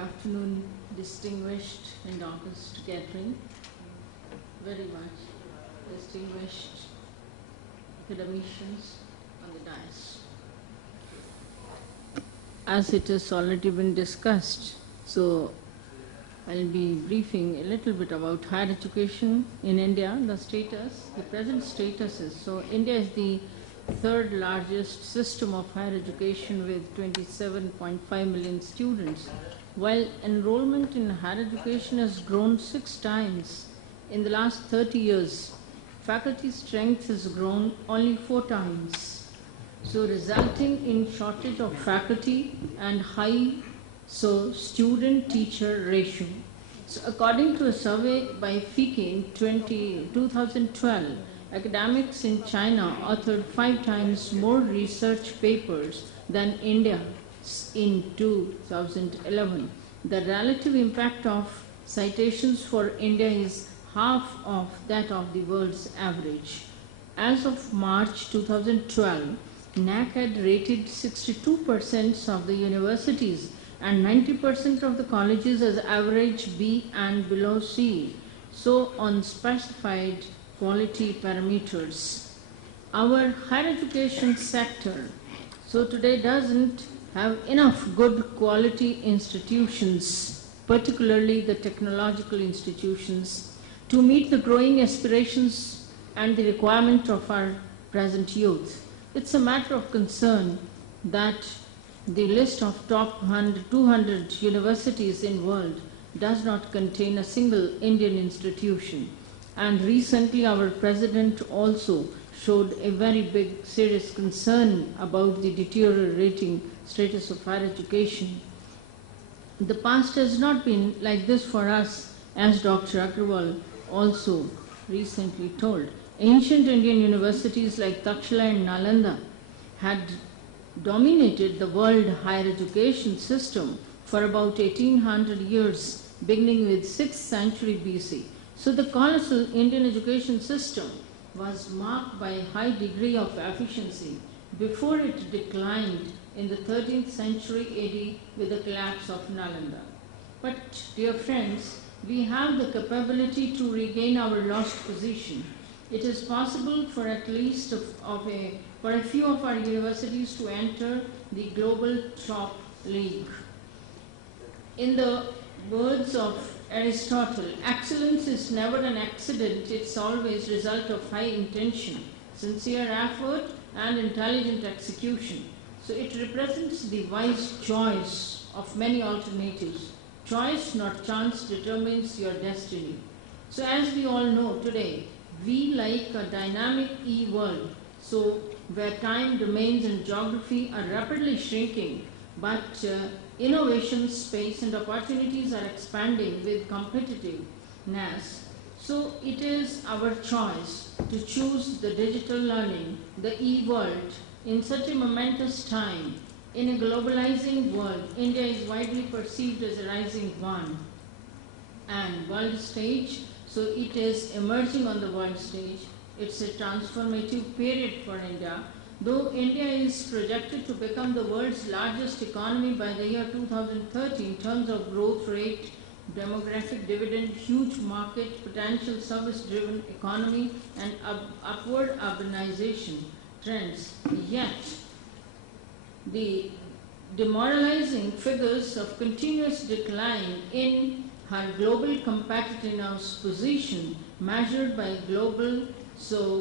afternoon, distinguished and august gathering. Very much distinguished academicians on the dais. As it has already been discussed, so I'll be briefing a little bit about higher education in India, the status, the present status is. So India is the third largest system of higher education with 27.5 million students, while enrollment in higher education has grown 6 times in the last 30 years. Faculty strength has grown only 4 times, so resulting in shortage of faculty and high student-teacher ratio. So according to a survey by FICCI in 2012, academics in China authored 5 times more research papers than India in 2011. The relative impact of citations for India is half of that of the world's average. As of March 2012, NAC had rated 62% of the universities and 90% of the colleges as average B and below C, so on specified quality parameters. Our higher education sector, so today doesn't have enough good quality institutions, particularly the technological institutions, to meet the growing aspirations and the requirement of our present youth. It's a matter of concern that the list of top 200 universities in the world does not contain a single Indian institution. And recently our president also showed a very big serious concern about the deteriorating status of higher education. The past has not been like this for us, as Dr. Agarwal also recently told. Ancient Indian universities like Takshila and Nalanda had dominated the world higher education system for about 1800 years, beginning with 6th century BC. So the colossal Indian education system was marked by a high degree of efficiency before it declined in the 13th century AD with the collapse of Nalanda. But dear friends, we have the capability to regain our lost position. It is possible for at least for a few of our universities to enter the global top league. In the words of Aristotle, excellence is never an accident, it's always a result of high intention, sincere effort and intelligent execution. So it represents the wise choice of many alternatives. Choice, not chance, determines your destiny. So as we all know today, we like a dynamic e-world, so where time, domains and geography are rapidly shrinking, but innovation, space and opportunities are expanding with competitiveness. So it is our choice to choose the digital learning, the e-world, in such a momentous time. In a globalizing world, India is widely perceived as a rising one and world stage. So it is emerging on the world stage. It's a transformative period for India. Though India is projected to become the world's largest economy by the year 2030 in terms of growth rate, demographic dividend, huge market, potential service-driven economy, and upward urbanization trends, yet the demoralizing figures of continuous decline in her global competitiveness position measured by global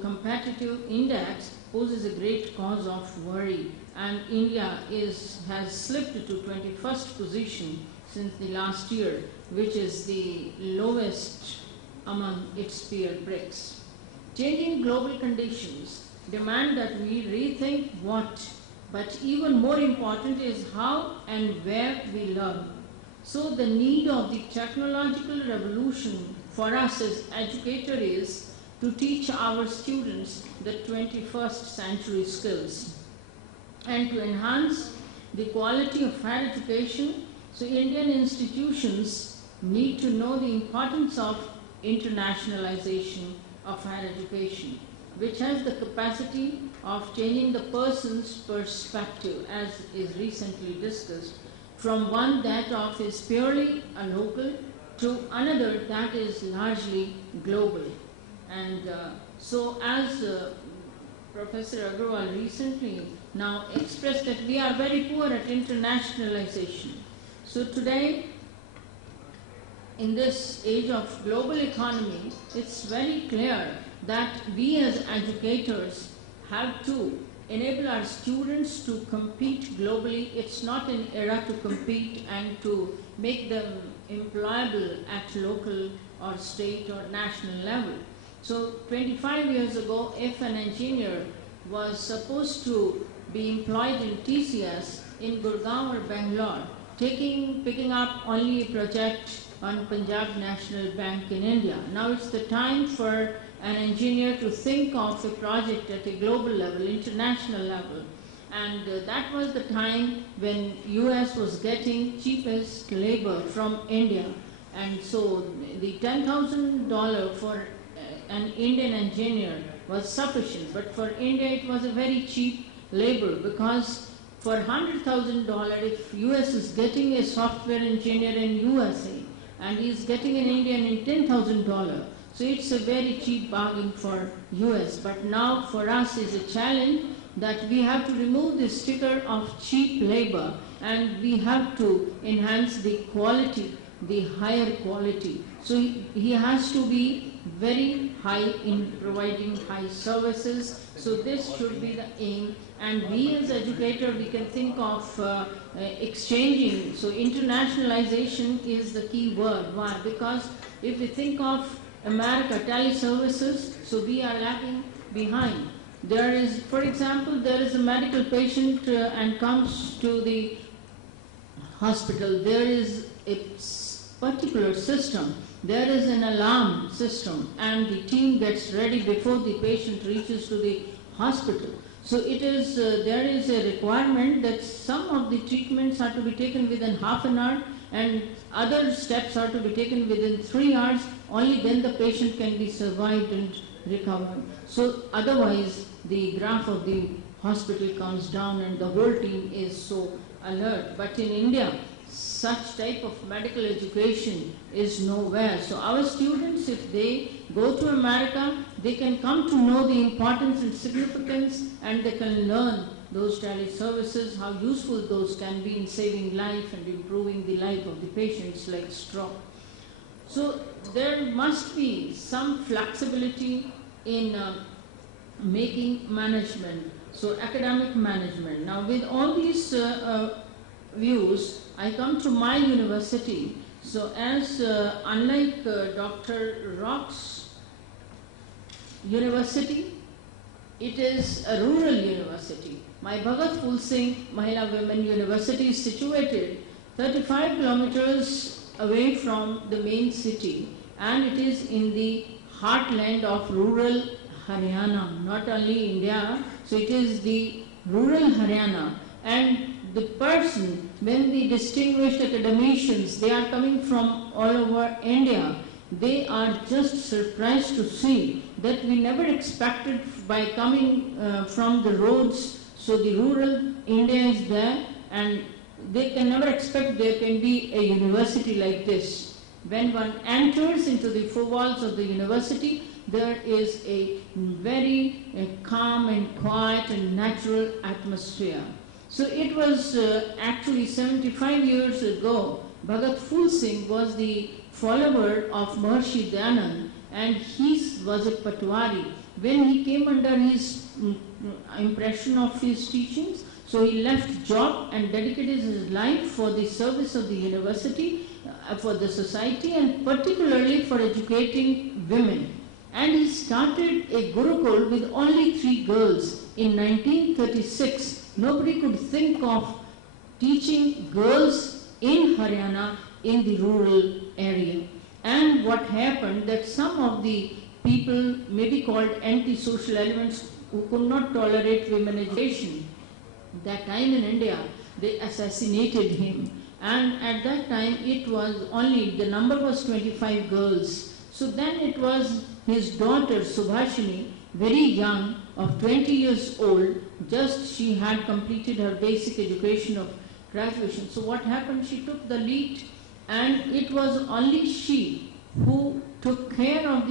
competitive index poses a great cause of worry, and India has slipped to 21st position since the last year, which is the lowest among its peer BRICS. Changing global conditions demand that we rethink what, but even more important is how and where we learn. So the need of the technological revolution for us as educators is to teach our students the 21st century skills and to enhance the quality of higher education. So Indian institutions need to know the importance of internationalization of higher education, which has the capacity of changing the person's perspective, as is recently discussed, from one that of is purely a local to another that is largely global. And so as Professor Agarwal recently now expressed that we are very poor at internationalization. So today, in this age of global economy, it's very clear that we as educators have to enable our students to compete globally. It's not an era to compete and to make them employable at local or state or national level. So 25 years ago, if an engineer was supposed to be employed in TCS in Gurgaon or Bangalore, picking up only a project on Punjab National Bank in India. Now it's the time for an engineer to think of a project at a global level, international level. And that was the time when US was getting cheapest labor from India. And so the $10,000 for an Indian engineer was sufficient. But for India it was a very cheap labor, because for $100,000, if US is getting a software engineer in USA and he is getting an Indian in $10,000, so it's a very cheap bargain for US. But now for us is a challenge that we have to remove the sticker of cheap labor and we have to enhance the quality, the higher quality. So he has to be very high in providing high services. So this should be the aim. And we as educators, we can think of exchanging. So internationalization is the key word. Why? Because if we think of America, teleservices, so we are lagging behind. There is, for example, there is a medical patient and comes to the hospital. There is a particular system. There is an alarm system and the team gets ready before the patient reaches to the hospital. So it is, there is a requirement that some of the treatments are to be taken within half an hour and other steps are to be taken within 3 hours. Only then the patient can be survived and recovered. So otherwise the graph of the hospital comes down and the whole team is so alert. But in India, such type of medical education is nowhere. So our students, if they go to America, they can come to know the importance and significance and they can learn those teleservices, how useful those can be in saving life and improving the life of the patients like stroke. So there must be some flexibility in making management, so academic management. Now with all these views, I come to my university. So as unlike Dr. Rock's university, it is a rural university. My Bhagat Phul Singh Mahila Women University is situated 35 kilometers away from the main city, and it is in the heartland of rural Haryana, not only India. So it is the rural Haryana, and the person, when the distinguished academicians, they are coming from all over India, they are just surprised to see that we never expected by coming from the roads. So the rural India is there, and they can never expect there can be a university like this. When one enters into the four walls of the university, there is a very calm and quiet and natural atmosphere. So it was actually 75 years ago, Bhagat Phul Singh was the follower of Maharishi Dayanand, and he was a Patwari. When he came under his impression of his teachings, so he left job and dedicated his life for the service of the university, for the society, and particularly for educating women. And he started a Gurukul with only 3 girls in 1936. Nobody could think of teaching girls in Haryana in the rural area. And what happened that some of the people may be called anti-social elements who could not tolerate women education. That time in India, they assassinated him. And at that time, it was only, the number was 25 girls. So then it was his daughter, Subhashini, very young, of 20 years old, just she had completed her basic education of graduation. So what happened? She took the lead, and it was only she who took care of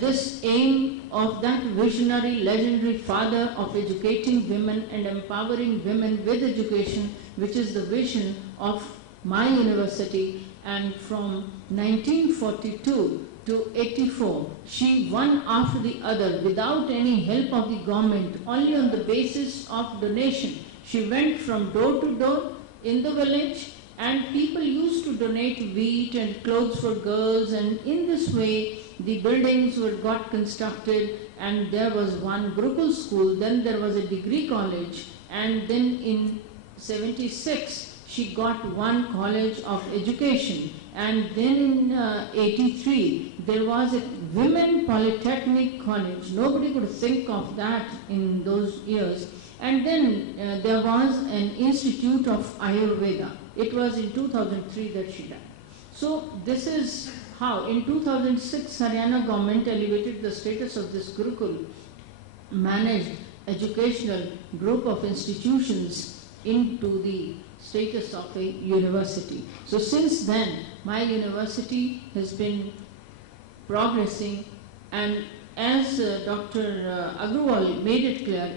this aim of that visionary, legendary father of educating women and empowering women with education, which is the vision of my university. And from 1942 to 84, she one after the other, without any help of the government, only on the basis of donation. She went from door to door in the village, and people used to donate wheat and clothes for girls, and in this way the buildings got constructed, and there was one Gurukul school, then there was a degree college, and then in 76 she got one college of education, and then in 83 there was a women polytechnic college. Nobody could think of that in those years. And then there was an institute of Ayurveda. It was in 2003 that she died. So this is how in 2006 Haryana government elevated the status of this Gurukul managed educational group of institutions into the status of a university. So since then my university has been progressing, and as Dr. Agrawal made it clear,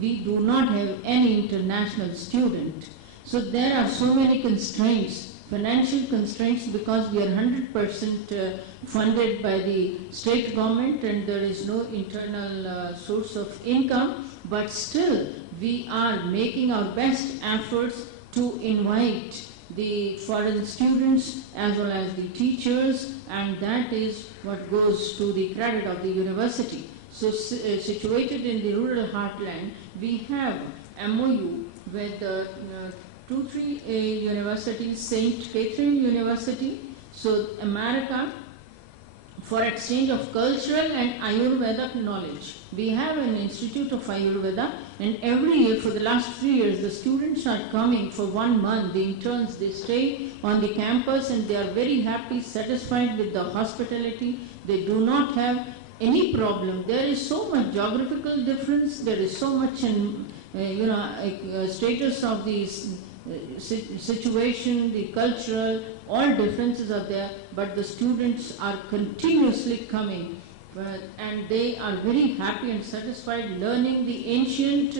we do not have any international student. So there are so many constraints, financial constraints, because we are 100% funded by the state government and there is no internal source of income, but still we are making our best efforts to invite the foreign students as well as the teachers, and that is what goes to the credit of the university. So situated in the rural heartland, we have MOU with 2-3 universities, St. Catherine University, so America, for exchange of cultural and Ayurvedic knowledge. We have an institute of Ayurveda, and every year for the last 3 years the students are coming for 1 month. The interns, they stay on the campus and they are very happy, satisfied with the hospitality. They do not have any problem. There is so much geographical difference, there is so much status of the situation, the cultural, all differences are there, but the students are continuously coming and they are very happy and satisfied learning the ancient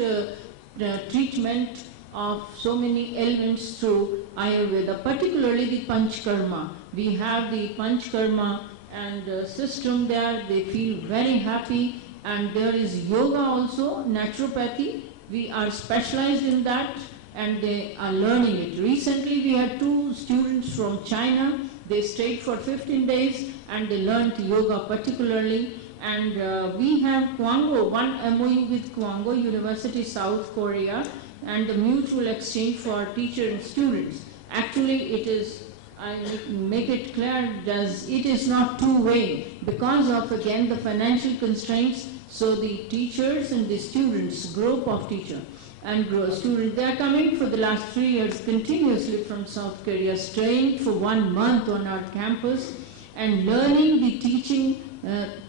treatment of so many elements through Ayurveda, particularly the Panchkarma. We have the Panchkarma and system there, they feel very happy, and there is yoga also, naturopathy. We are specialized in that and they are learning it. Recently we had 2 students from China. They stayed for 15 days and they learned yoga particularly. And we have Kwango, one MOU with Kwango University, South Korea, and the mutual exchange for teacher and students. Actually it is, I make it clear, it is not two-way because of again the financial constraints. So the teachers and the students, group of teachers and students, they are coming for the last 3 years continuously from South Korea, staying for 1 month on our campus and learning the teaching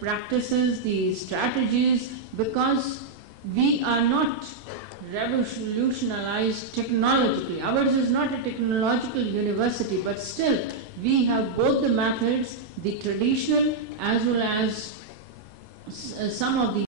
practices, the strategies, because we are not revolutionized technologically. Ours is not a technological university, but still we have both the methods, the traditional as well as some of the